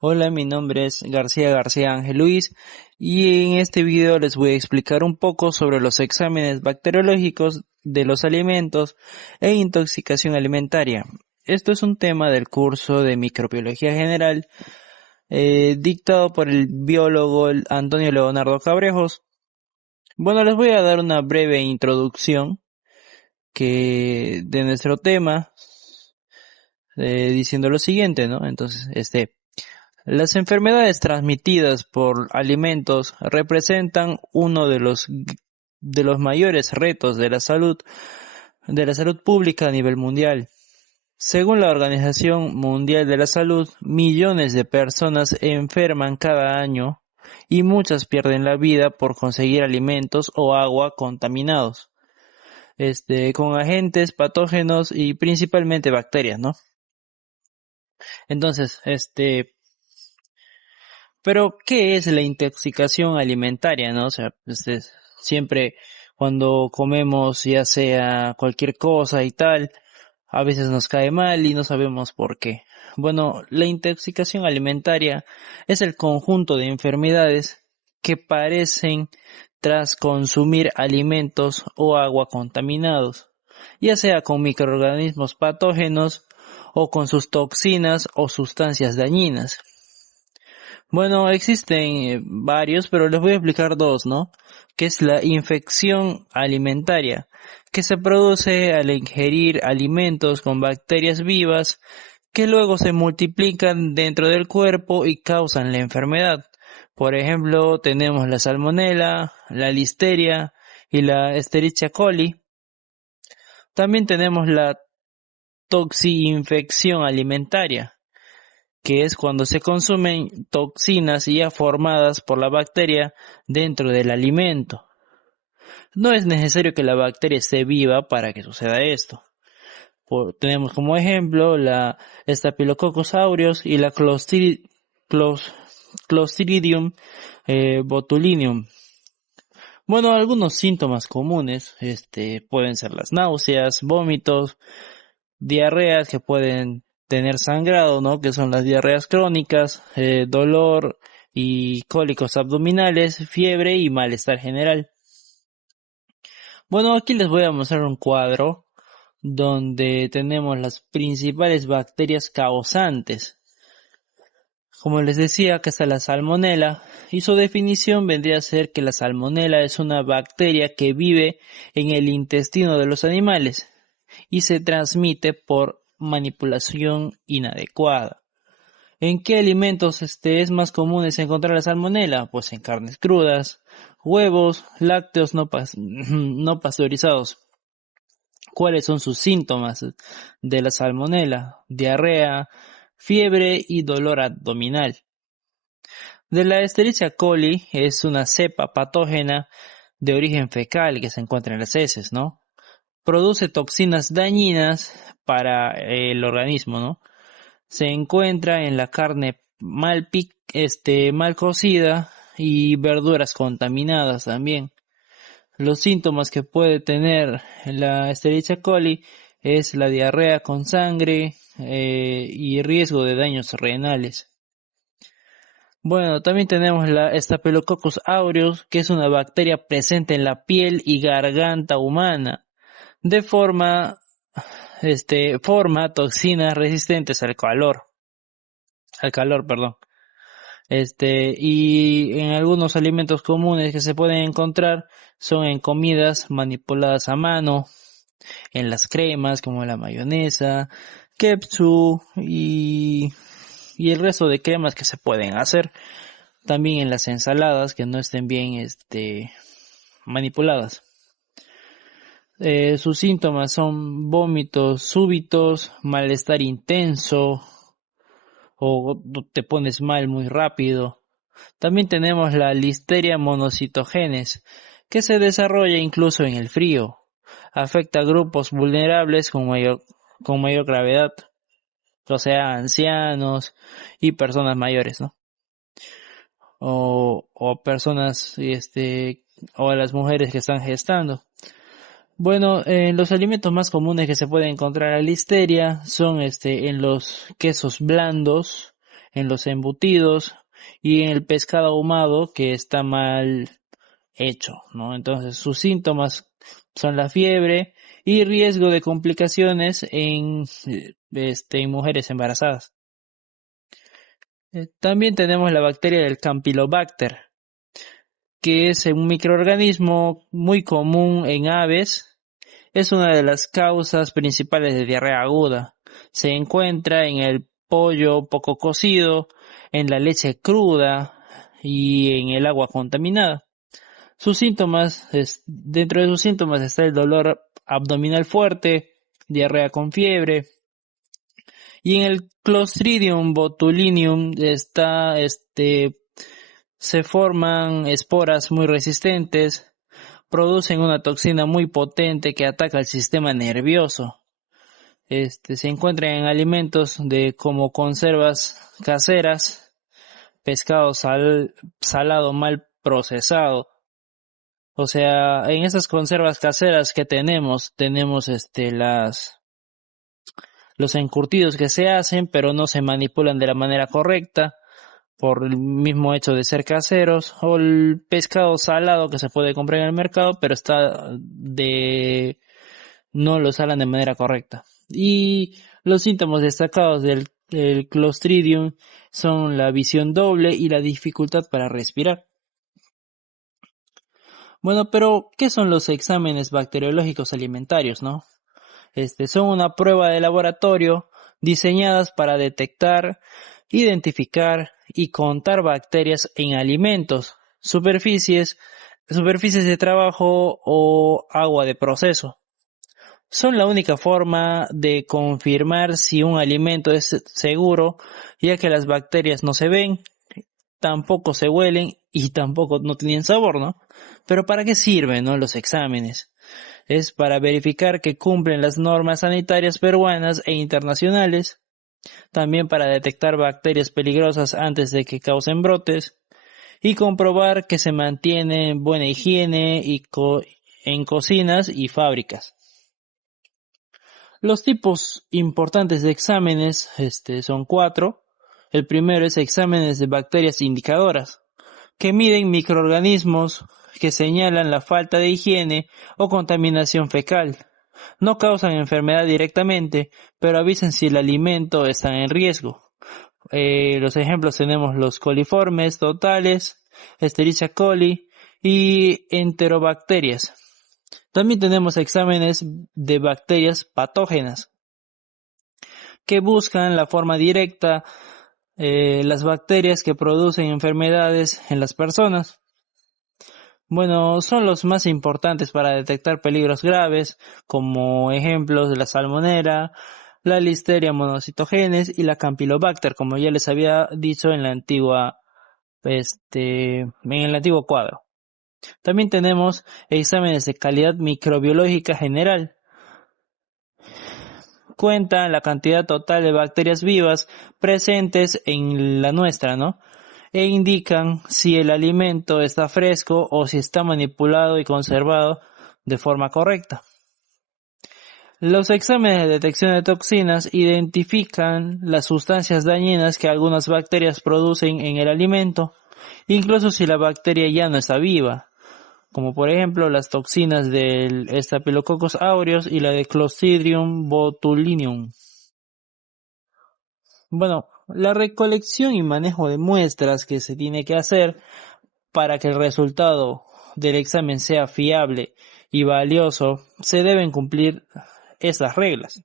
Hola, mi nombre es García García Ángel Luis y en este video les voy a explicar un poco sobre los exámenes bacteriológicos de los alimentos e intoxicación alimentaria. Esto es un tema del curso de microbiología general dictado por el biólogo Antonio Leonardo Cabrejos. Bueno, les voy a dar una breve introducción de nuestro tema diciendo lo siguiente, ¿no? Entonces, las enfermedades transmitidas por alimentos representan uno de los mayores retos de la salud pública a nivel mundial. Según la Organización Mundial de la Salud, millones de personas enferman cada año y muchas pierden la vida por conseguir alimentos o agua contaminados, con agentes patógenos y principalmente bacterias, ¿no? Entonces, pero, ¿qué es la intoxicación alimentaria, no? O sea, siempre cuando comemos ya sea cualquier cosa y tal, a veces nos cae mal y no sabemos por qué. Bueno, la intoxicación alimentaria es el conjunto de enfermedades que parecen tras consumir alimentos o agua contaminados, ya sea con microorganismos patógenos o con sus toxinas o sustancias dañinas. Bueno, existen varios, pero les voy a explicar dos, ¿no? Que es la infección alimentaria, que se produce al ingerir alimentos con bacterias vivas que luego se multiplican dentro del cuerpo y causan la enfermedad. Por ejemplo, tenemos la salmonela, la listeria y la Escherichia coli. También tenemos la toxinfección alimentaria, que es cuando se consumen toxinas ya formadas por la bacteria dentro del alimento. No es necesario que la bacteria esté viva para que suceda esto. Tenemos como ejemplo la Staphylococcus aureus y la Clostridium botulinum. Bueno, algunos síntomas comunes, pueden ser las náuseas, vómitos, diarreas que pueden tener sangrado, ¿no? Que son las diarreas crónicas, dolor y cólicos abdominales, fiebre y malestar general. Bueno, aquí les voy a mostrar un cuadro donde tenemos las principales bacterias causantes. Como les decía, acá está la salmonela y su definición vendría a ser que la salmonela es una bacteria que vive en el intestino de los animales y se transmite por manipulación inadecuada. ¿En qué alimentos es más común encontrar la salmonela? Pues en carnes crudas, huevos, lácteos no pasteurizados. ¿Cuáles son sus síntomas de la salmonela? Diarrea, fiebre y dolor abdominal. De la Escherichia coli es una cepa patógena de origen fecal que se encuentra en las heces, ¿no? Produce toxinas dañinas para el organismo, ¿no? Se encuentra en la carne mal cocida y verduras contaminadas también. Los síntomas que puede tener la Escherichia coli es la diarrea con sangre y riesgo de daños renales. Bueno, también tenemos la Staphylococcus aureus, que es una bacteria presente en la piel y garganta humana, de forma toxinas resistentes al calor, perdón. Y en algunos alimentos comunes que se pueden encontrar son en comidas manipuladas a mano, en las cremas como la mayonesa, ketchup y el resto de cremas que se pueden hacer. También en las ensaladas que no estén bien, manipuladas. Sus síntomas son vómitos súbitos, malestar intenso o te pones mal muy rápido. También tenemos la Listeria monocitogenes, que se desarrolla incluso en el frío. Afecta a grupos vulnerables con mayor gravedad, o sea, ancianos y personas mayores, ¿no? O personas, o a las mujeres que están gestando. Bueno, los alimentos más comunes que se pueden encontrar a listeria son en los quesos blandos, en los embutidos y en el pescado ahumado que está mal hecho, ¿no? Entonces sus síntomas son la fiebre y riesgo de complicaciones en mujeres embarazadas. También tenemos la bacteria del Campylobacter, que es un microorganismo muy común en aves. Es una de las causas principales de diarrea aguda. Se encuentra en el pollo poco cocido, en la leche cruda y en el agua contaminada. Dentro de sus síntomas está el dolor abdominal fuerte, diarrea con fiebre, y en el Clostridium botulinum se forman esporas muy resistentes, producen una toxina muy potente que ataca el sistema nervioso. Se encuentra en alimentos como conservas caseras, pescado salado mal procesado. O sea, en esas conservas caseras que tenemos los encurtidos que se hacen, pero no se manipulan de la manera correcta por el mismo hecho de ser caseros, o el pescado salado que se puede comprar en el mercado, pero no lo salan de manera correcta. Y los síntomas destacados del Clostridium son la visión doble y la dificultad para respirar. Bueno, pero ¿qué son los exámenes bacteriológicos alimentarios, no? Son una prueba de laboratorio diseñadas para detectar, identificar y contar bacterias en alimentos, superficies de trabajo o agua de proceso. Son la única forma de confirmar si un alimento es seguro, ya que las bacterias no se ven, tampoco se huelen y tampoco no tienen sabor, ¿no? Pero ¿para qué sirven, no, los exámenes? Es para verificar que cumplen las normas sanitarias peruanas e internacionales, también para detectar bacterias peligrosas antes de que causen brotes y comprobar que se mantiene buena higiene en cocinas y fábricas. Los tipos importantes de exámenes son 4. El primero es exámenes de bacterias indicadoras, que miden microorganismos que señalan la falta de higiene o contaminación fecal. No causan enfermedad directamente, pero avisan si el alimento está en riesgo. Los ejemplos tenemos los coliformes totales, Escherichia coli y enterobacterias. También tenemos exámenes de bacterias patógenas que buscan la forma directa las bacterias que producen enfermedades en las personas. Bueno, son los más importantes para detectar peligros graves, como ejemplos de la salmonela, la Listeria monocytogenes y la Campylobacter, como ya les había dicho en el antiguo cuadro. También tenemos exámenes de calidad microbiológica general. Cuentan la cantidad total de bacterias vivas presentes en la nuestra, ¿no? E indican si el alimento está fresco o si está manipulado y conservado de forma correcta. Los exámenes de detección de toxinas identifican las sustancias dañinas que algunas bacterias producen en el alimento, incluso si la bacteria ya no está viva, como por ejemplo las toxinas del Staphylococcus aureus y la de Clostridium botulinum. Bueno, la recolección y manejo de muestras que se tiene que hacer para que el resultado del examen sea fiable y valioso, se deben cumplir estas reglas.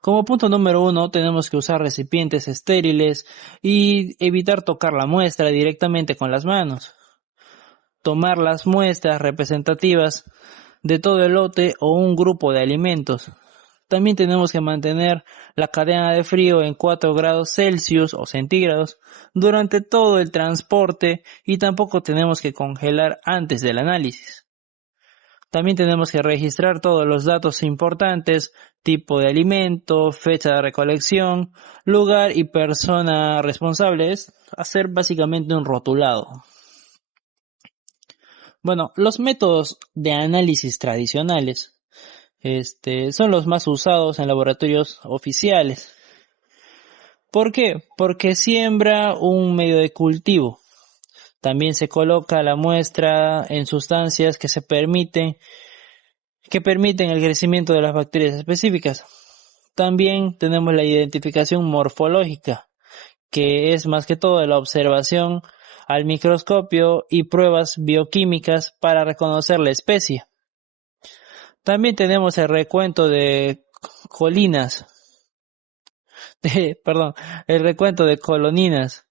Como punto número 1, tenemos que usar recipientes estériles y evitar tocar la muestra directamente con las manos. Tomar las muestras representativas de todo el lote o un grupo de alimentos. También tenemos que mantener la cadena de frío en 4 grados Celsius o centígrados durante todo el transporte y tampoco tenemos que congelar antes del análisis. También tenemos que registrar todos los datos importantes, tipo de alimento, fecha de recolección, lugar y persona responsable. Es hacer básicamente un rotulado. Bueno, los métodos de análisis tradicionales son los más usados en laboratorios oficiales. ¿Por qué? Porque siembra un medio de cultivo. También se coloca la muestra en sustancias que permiten el crecimiento de las bacterias específicas. También tenemos la identificación morfológica, que es más que todo la observación al microscopio y pruebas bioquímicas para reconocer la especie. También tenemos el recuento de colinas, el recuento de coloninas.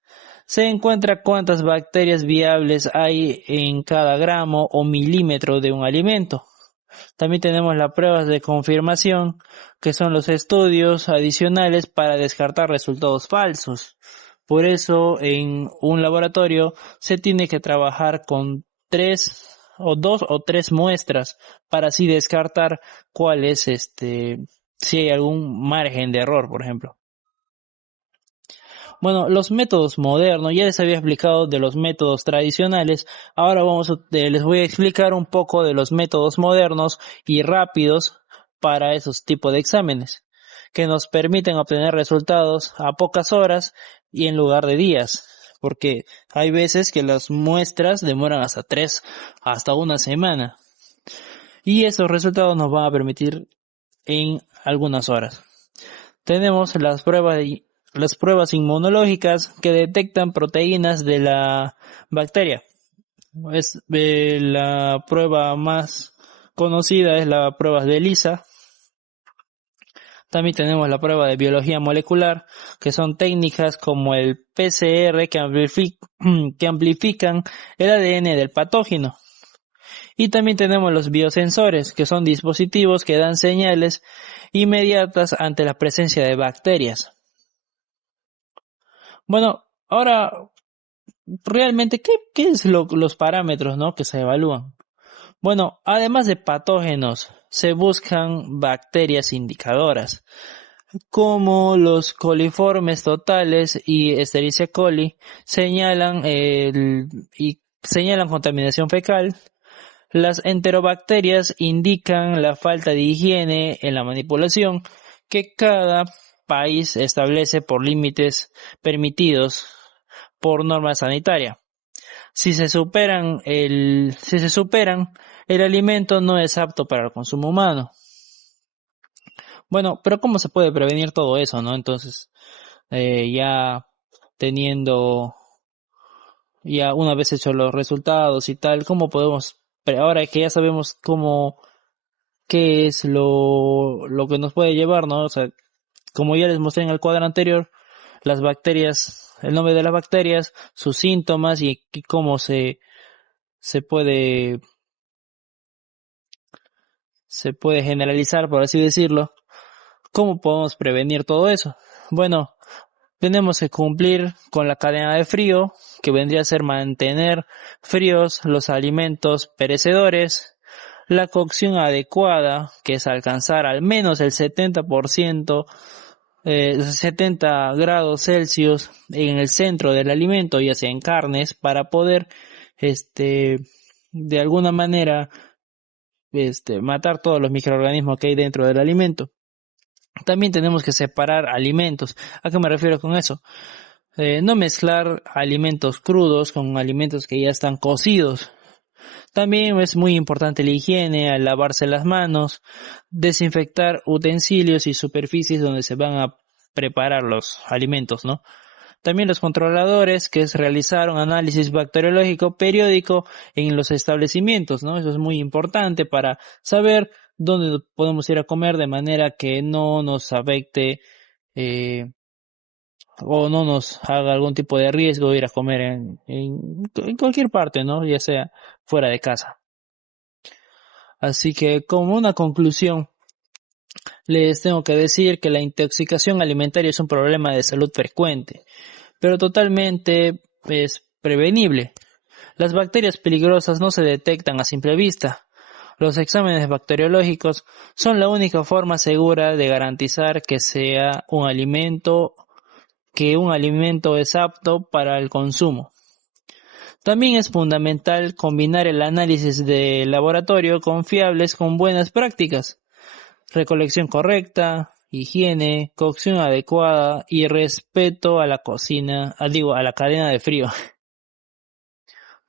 Se encuentra cuántas bacterias viables hay en cada gramo o milímetro de un alimento. También tenemos las pruebas de confirmación, que son los estudios adicionales para descartar resultados falsos. Por eso, en un laboratorio se tiene que trabajar con dos o tres muestras para así descartar cuál es si hay algún margen de error, por ejemplo. Bueno, los métodos modernos, ya les había explicado de los métodos tradicionales, ahora les voy a explicar un poco de los métodos modernos y rápidos para esos tipos de exámenes, que nos permiten obtener resultados a pocas horas y en lugar de días, porque hay veces que las muestras demoran hasta una semana, y esos resultados nos van a permitir en algunas horas. Tenemos las pruebas inmunológicas que detectan proteínas de la bacteria. La prueba más conocida es la prueba de ELISA. También tenemos la prueba de biología molecular, que son técnicas como el PCR que amplifican el ADN del patógeno. Y también tenemos los biosensores, que son dispositivos que dan señales inmediatas ante la presencia de bacterias. Bueno, ahora, realmente, ¿qué es los parámetros, ¿no?, que se evalúan? Bueno, además de patógenos, se buscan bacterias indicadoras, como los coliformes totales y Escherichia coli, señalan contaminación fecal. Las enterobacterias indican la falta de higiene en la manipulación que cada país establece por límites permitidos por norma sanitaria. Si se superan, el alimento no es apto para el consumo humano. Bueno, pero ¿cómo se puede prevenir todo eso, no? Entonces, ya una vez hechos los resultados y tal, ¿cómo podemos, ahora que ya sabemos qué es lo que nos puede llevar, ¿no? O sea, como ya les mostré en el cuadro anterior, las bacterias, el nombre de las bacterias, sus síntomas y cómo se puede generalizar, por así decirlo. ¿Cómo podemos prevenir todo eso? Bueno, tenemos que cumplir con la cadena de frío, que vendría a ser mantener fríos los alimentos perecedores, la cocción adecuada, que es alcanzar al menos el 70%, 70 grados Celsius en el centro del alimento, ya sea en carnes, para poder, de alguna manera, matar todos los microorganismos que hay dentro del alimento. También tenemos que separar alimentos. ¿A qué me refiero con eso? No mezclar alimentos crudos con alimentos que ya están cocidos. También es muy importante la higiene al lavarse las manos, desinfectar utensilios y superficies donde se van a preparar los alimentos, ¿no? También los controladores, que es realizar un análisis bacteriológico periódico en los establecimientos, ¿no? Eso es muy importante para saber dónde podemos ir a comer de manera que no nos afecte o no nos haga algún tipo de riesgo ir a comer en cualquier parte, ¿no? Ya sea fuera de casa. Así que, como una conclusión, les tengo que decir que la intoxicación alimentaria es un problema de salud frecuente, pero totalmente es prevenible. Las bacterias peligrosas no se detectan a simple vista. Los exámenes bacteriológicos son la única forma segura de garantizar que un alimento es apto para el consumo. También es fundamental combinar el análisis de laboratorio confiables con buenas prácticas, recolección correcta, higiene, cocción adecuada y respeto a la cocina, a la cadena de frío.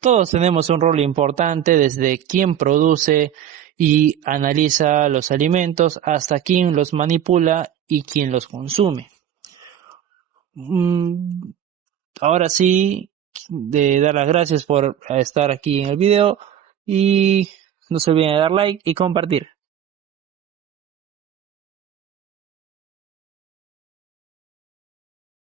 Todos tenemos un rol importante desde quien produce y analiza los alimentos hasta quien los manipula y quien los consume. Ahora sí, de dar las gracias por estar aquí en el video y no se olviden de dar like y compartir.